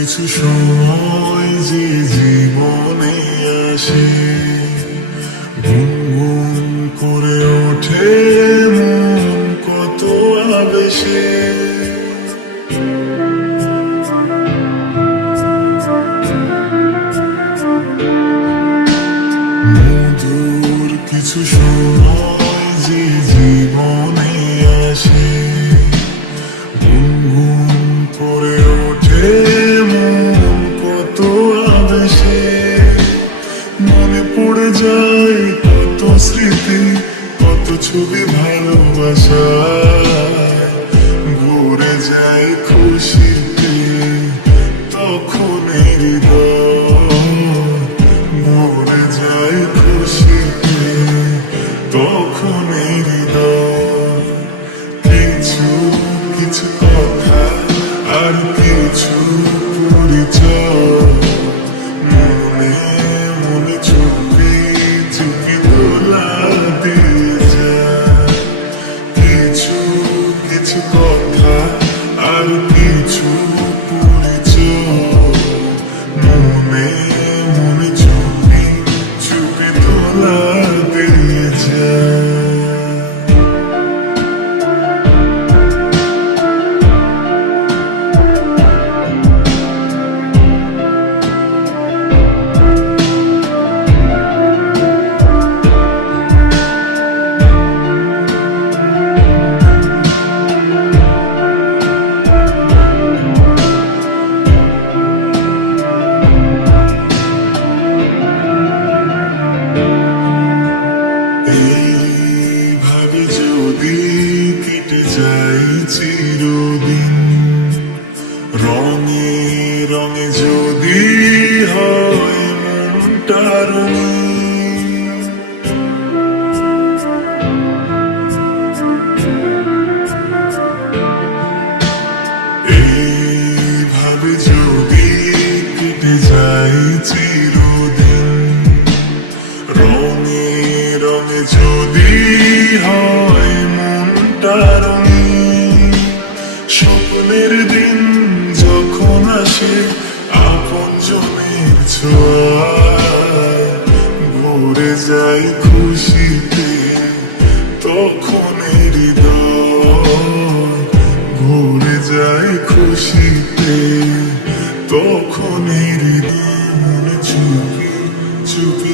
কিছু সময় যে জীবনে আসে গুনগুন করে ওঠে মন কত আবেশে। স্মৃতি কত ছবি ভালোবাসা। ঘুরে যায় কিছু কথা আর কিছু চিরদিন রঙে রঙে যদি হয় মনটা রঙিন আসে আপন জনের ছোঁয়ায় ভরে যায় খুশিতে, তখন হৃদয় ভরে যায় খুশিতে, তখন হৃদয় চুপি চুপি